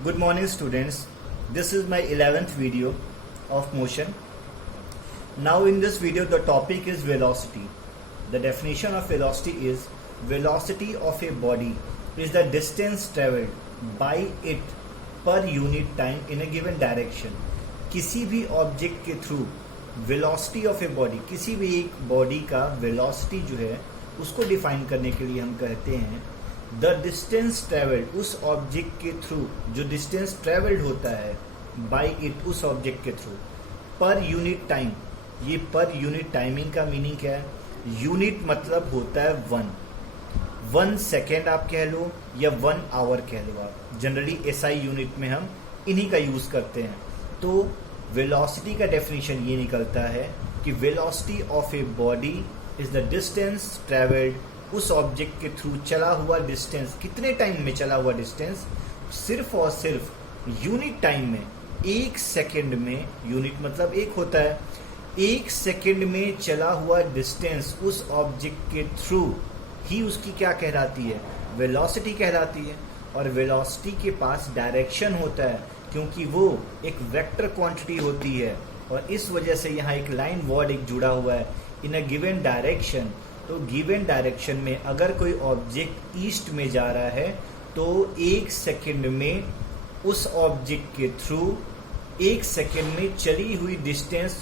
Good morning students. This is my 11th video of motion. Now in this video the topic is velocity. The definition of velocity is velocity of a body is the distance traveled by it per unit time in a given direction. किसी भी object के through velocity of a body, किसी भी एक body का velocity जो है उसको डिफाइन करने के लिए हम कहते हैं द डिस्टेंस ट्रेवल्ड, उस ऑब्जेक्ट के थ्रू जो डिस्टेंस ट्रेवल्ड होता है बाय इट, उस ऑब्जेक्ट के थ्रू पर यूनिट टाइम। ये पर यूनिट टाइमिंग का मीनिंग क्या है? यूनिट मतलब होता है वन सेकेंड आप कह लो या 1 आवर कह लो आप। जनरली एसआई यूनिट में हम इन्हीं का यूज करते हैं। तो वेलोसिटी का डेफिनेशन ये निकलता है कि velocity of a body is the distance travelled, उस ऑब्जेक्ट के थ्रू चला हुआ डिस्टेंस, कितने टाइम में चला हुआ डिस्टेंस, सिर्फ और सिर्फ यूनिट टाइम में, 1 सेकेंड में। यूनिट मतलब एक होता है, 1 सेकेंड में चला हुआ डिस्टेंस उस ऑब्जेक्ट के थ्रू ही उसकी क्या कहलाती है? वेलोसिटी कहलाती है। और वेलोसिटी के पास डायरेक्शन होता है क्योंकि वो एक वेक्टर क्वांटिटी होती है और इस वजह से यहाँ एक लाइन वर्ड एक जुड़ा हुआ है, इन अ गिवन डायरेक्शन। तो गिवन डायरेक्शन में अगर कोई ऑब्जेक्ट ईस्ट में जा रहा है तो 1 सेकेंड में उस ऑब्जेक्ट के थ्रू 1 सेकेंड में चली हुई डिस्टेंस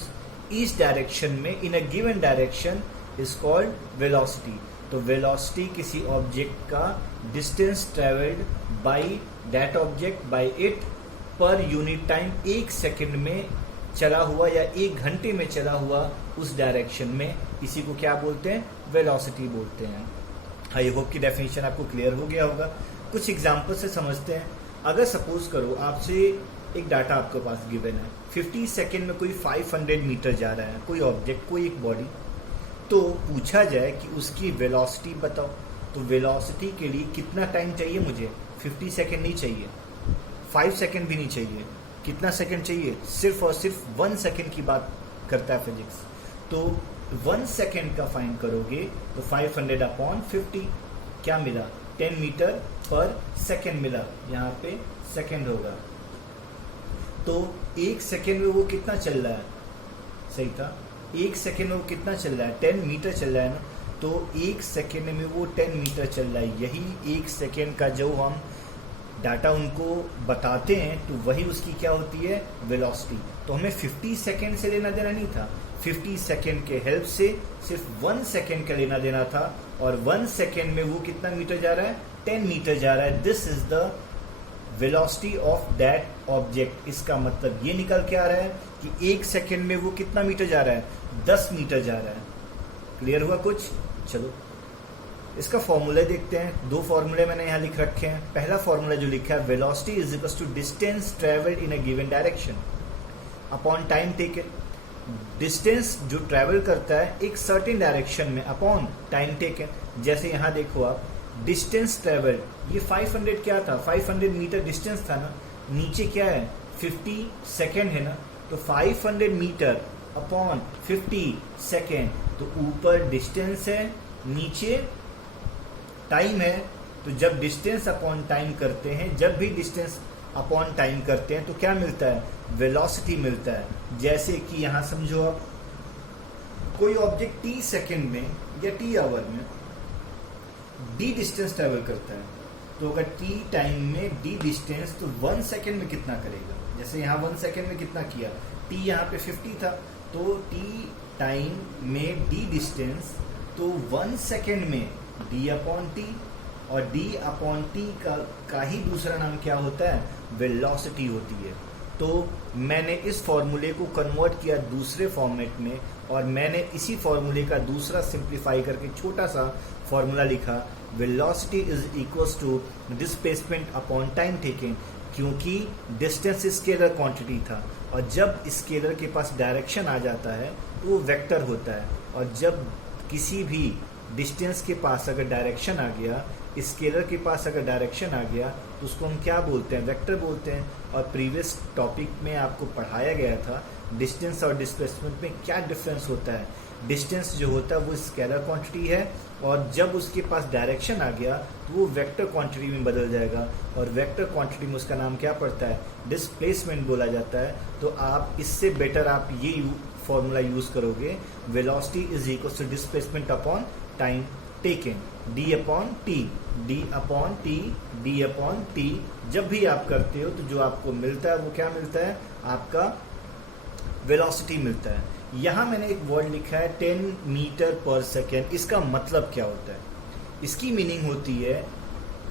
ईस्ट डायरेक्शन में in a given direction is called velocity. तो वेलोसिटी किसी ऑब्जेक्ट का distance travelled by that object by it per unit time, 1 second में चला हुआ या 1 घंटे में चला हुआ उस डायरेक्शन में, इसी को क्या बोलते हैं? वेलोसिटी बोलते हैं। आई होप की डेफिनेशन आपको क्लियर हो गया होगा। कुछ एग्जांपल से समझते हैं। अगर सपोज करो आपसे एक डाटा आपके पास गिवन है, 50 सेकेंड में कोई 500 मीटर जा रहा है, कोई ऑब्जेक्ट, कोई एक बॉडी, तो पूछा जाए कि उसकी वेलोसिटी बताओ। तो वेलोसिटी के लिए कितना टाइम चाहिए मुझे? 50 सेकेंड नहीं चाहिए, 5 सेकेंड भी नहीं चाहिए। कितना सेकेंड चाहिए? सिर्फ और सिर्फ 1 सेकेंड की बात करता है फिजिक्स। तो 1 सेकेंड का फाइंड करोगे तो 500 अपॉन 50 क्या मिला? 10 मीटर पर सेकेंड मिला। यहाँ पे सेकेंड होगा। तो 1 सेकेंड में वो कितना चल रहा है? सही था, 1 सेकेंड में वो कितना चल रहा है? 10 मीटर चल रहा है ना। तो 1 सेकेंड में वो 10 मीटर चल रहा है। यही 1 सेकेंड का जो हम डाटा उनको बताते हैं तो वही उसकी क्या होती है? वेलोसिटी। तो हमें 50 सेकेंड से लेना देना नहीं था, 50 सेकेंड के हेल्प से सिर्फ 1 सेकेंड का लेना देना था। और 1 सेकेंड में वो कितना मीटर जा रहा है? 10 मीटर जा रहा है। This is the velocity of that object. इसका मतलब ये निकल के आ रहा है कि 1 सेकेंड में वो कितना मीटर जा रहा है? 10 मीटर जा रहा है। क्लियर हुआ कुछ? चलो इसका फॉर्मूला देखते हैं। 2 फॉर्मूले मैंने यहाँ लिख रखे हैं। पहला फॉर्मूला जो लिखा है, velocity is equals to distance travelled in a given direction upon time taken. Distance जो ट्रेवल करता है एक सर्टेन डायरेक्शन में अपॉन टाइम टेकन। जैसे यहाँ देखो आप, डिस्टेंस ट्रेवल्ड, ये 500 क्या था? 500 मीटर डिस्टेंस था ना। नीचे क्या है? 50 सेकेंड है ना। तो 500 मीटर अपॉन 50 सेकेंड। तो ऊपर डिस्टेंस है, नीचे टाइम है। तो जब डिस्टेंस अपॉन टाइम करते हैं, जब भी डिस्टेंस अपॉन टाइम करते हैं तो क्या मिलता है? वेलोसिटी मिलता है। जैसे कि यहाँ समझो आप, कोई ऑब्जेक्ट t सेकेंड में या t आवर में d डिस्टेंस ट्रेवल करता है, तो अगर t टाइम में d डिस्टेंस, तो 1 सेकेंड में कितना करेगा? जैसे यहाँ 1 सेकेंड में कितना किया? t यहाँ पे 50 था, तो t टाइम में d डिस्टेंस, तो 1 सेकेंड में d अपॉन टी, और d अपॉन टी का ही दूसरा नाम क्या होता है? वेलोसिटी होती है। तो मैंने इस फॉर्मूले को कन्वर्ट किया दूसरे फॉर्मेट में, और मैंने इसी फॉर्मूले का दूसरा सिंप्लीफाई करके छोटा सा फॉर्मूला लिखा, velocity is equals to displacement upon time taken. क्योंकि डिस्टेंस स्केलर क्वांटिटी था, और जब स्केलर के पास डायरेक्शन आ जाता है तो वो वेक्टर होता है। और जब किसी भी डिस्टेंस के पास अगर डायरेक्शन आ गया, स्केलर के पास अगर डायरेक्शन आ गया, तो उसको हम क्या बोलते हैं, वेक्टर बोलते हैं। और प्रीवियस टॉपिक में आपको पढ़ाया गया था डिस्टेंस और डिस्प्लेसमेंट में क्या डिफरेंस होता है। डिस्टेंस जो होता है वो स्केलर क्वांटिटी है, और जब उसके पास डायरेक्शन आ गया तो वो वेक्टर क्वांटिटी में बदल जाएगा, और वेक्टर क्वांटिटी में उसका नाम क्या पड़ता है, डिस्प्लेसमेंट बोला जाता है। तो आप इससे बेटर आप ये फॉर्मूला यूज करोगे, velocity is equal to displacement upon time taken, d upon t, d upon t, d upon t. जब भी आप करते हो तो जो आपको मिलता है वो क्या मिलता है, आपका वेलोसिटी मिलता है। यहाँ मैंने एक वर्ड लिखा है 10 मीटर पर सेकेंड। इसका मतलब क्या होता है, इसकी मीनिंग होती है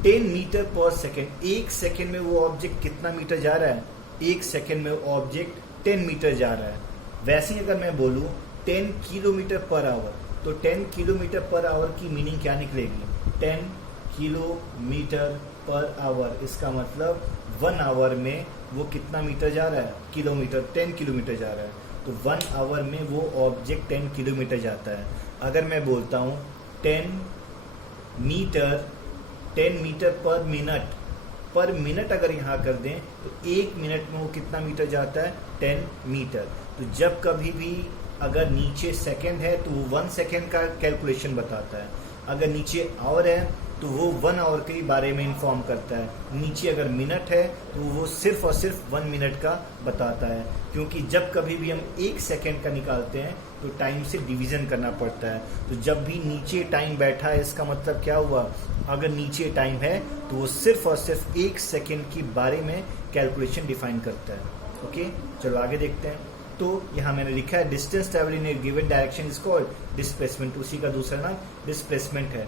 10 मीटर पर सेकेंड। एक सेकेंड में वो ऑब्जेक्ट कितना मीटर जा रहा है, एक सेकेंड में वो ऑब्जेक्ट 10 मीटर जा रहा है। वैसे ही अगर मैं बोलूँ 10 किलोमीटर पर आवर, तो 10 किलोमीटर पर आवर की मीनिंग क्या निकलेगी, 10 किलोमीटर पर आवर। इसका मतलब 1 आवर में वो कितना मीटर जा रहा है, किलोमीटर, 10 किलोमीटर जा रहा है। तो 1 आवर में वो ऑब्जेक्ट 10 किलोमीटर जाता है। अगर मैं बोलता हूँ 10 मीटर पर मिनट अगर यहाँ कर दें तो 1 मिनट में वो कितना मीटर जाता है, 10 मीटर। तो जब कभी भी अगर नीचे सेकंड है तो वो 1 सेकंड का कैलकुलेशन बताता है, अगर नीचे आवर है तो वो 1 आवर के बारे में इन्फॉर्म करता है, नीचे अगर मिनट है तो वो सिर्फ और सिर्फ 1 मिनट का बताता है। क्योंकि जब कभी भी हम 1 सेकंड का निकालते हैं तो टाइम से डिवीजन करना पड़ता है। तो जब भी नीचे टाइम बैठा है इसका मतलब क्या हुआ, अगर नीचे टाइम है तो वो सिर्फ और सिर्फ 1 सेकंड के बारे में कैलकुलेशन डिफाइन करता है। ओके, चलो आगे देखते हैं। तो यहाँ मैंने लिखा है distance travel in A given direction is called displacement, उसी का दूसरा नाम डिस्प्लेसमेंट है।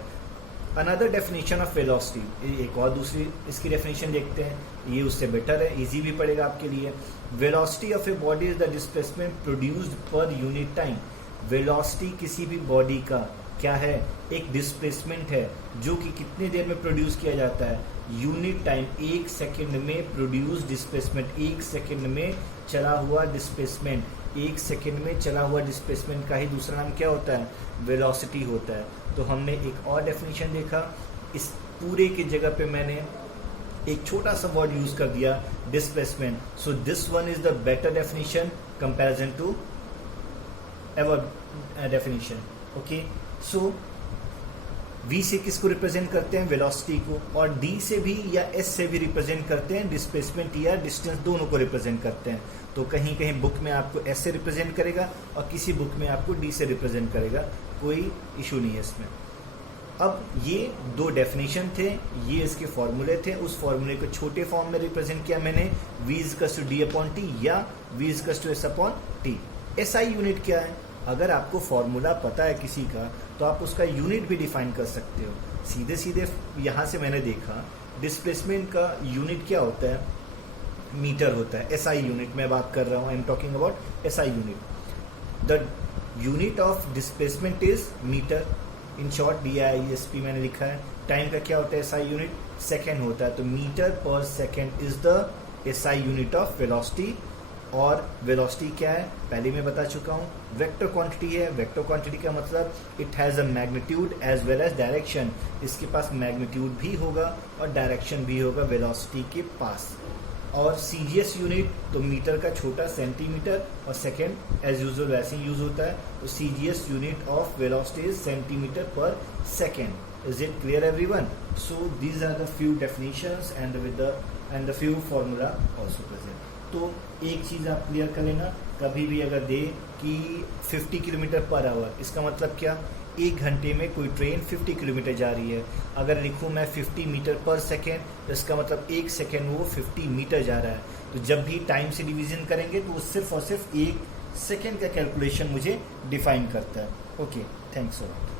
अनदर डेफिनेशन ऑफ वेलोसिटी, एक और दूसरी इसकी डेफिनेशन देखते हैं, ये उससे बेटर है, इजी भी पड़ेगा आपके लिए। Velocity of a body is the displacement produced पर यूनिट टाइम। वेलोसिटी किसी भी बॉडी का क्या है, एक डिस्प्लेसमेंट है जो कि कितने देर में प्रोड्यूस किया जाता है, यूनिट टाइम, 1 सेकेंड में प्रोड्यूस डिस्प्लेसमेंट, 1 सेकेंड में चला हुआ डिस्प्लेसमेंट, 1 सेकेंड में चला हुआ डिस्प्लेसमेंट का ही दूसरा नाम क्या होता है, वेलोसिटी होता है। तो हमने एक और डेफिनेशन देखा, इस पूरे की जगह पे मैंने एक छोटा सा वर्ड यूज कर दिया, displacement. So this one is the better definition comparison to our definition. Okay, so V से किसको रिप्रेजेंट करते हैं, वेलोसिटी को, और D से भी या S से भी रिप्रेजेंट करते हैं, डिस्प्लेसमेंट या डिस्टेंस, दोनों को रिप्रेजेंट करते हैं। तो कहीं कहीं बुक में आपको S से रिप्रेजेंट करेगा और किसी बुक में आपको D से रिप्रेजेंट करेगा, कोई इशू नहीं है इसमें। अब ये 2 डेफिनेशन थे, ये इसके फॉर्मूले थे। उस फॉर्मूले को छोटे फॉर्म में रिप्रेजेंट किया मैंने, V = D अपॉन T या V = S upon T। SI unit क्या है, अगर आपको फॉर्मूला पता है किसी का तो आप उसका यूनिट भी डिफाइन कर सकते हो। सीधे सीधे यहाँ से मैंने देखा डिस्प्लेसमेंट का यूनिट क्या होता है, मीटर होता है। SI यूनिट मैं बात कर रहा हूँ, I am talking about SI unit. The unit of displacement is metre, in short DISP मैंने लिखा है। टाइम का क्या होता है, SI यूनिट सेकेंड होता है, तो मीटर पर second is the SI unit of velocity. और वेलोसिटी क्या है, पहले मैं बता चुका हूँ, वेक्टर क्वांटिटी है। वेक्टर क्वांटिटी का मतलब it has a magnitude as well as direction, इसके पास मैग्नीट्यूड भी होगा और डायरेक्शन भी होगा वेलोसिटी के पास। और CGS यूनिट, तो मीटर का छोटा सेंटीमीटर और सेकेंड एज यूजुअल वैसे ही यूज होता है, तो CGS unit of velocity is centimetre per second. Is it clear everyone? So these are the few definitions and the few formula also present. तो एक चीज़ आप क्लियर कर लेना, कभी भी अगर दे कि 50 किलोमीटर पर आवर, इसका मतलब क्या, 1 घंटे में कोई ट्रेन 50 किलोमीटर जा रही है। अगर लिखूँ मैं 50 मीटर पर सेकेंड, तो इसका मतलब 1 सेकेंड में वो 50 मीटर जा रहा है। तो जब भी टाइम से डिवीजन करेंगे तो वो सिर्फ और सिर्फ 1 सेकेंड का कैलकुलेशन मुझे डिफाइन करता है। Okay, thanks a lot.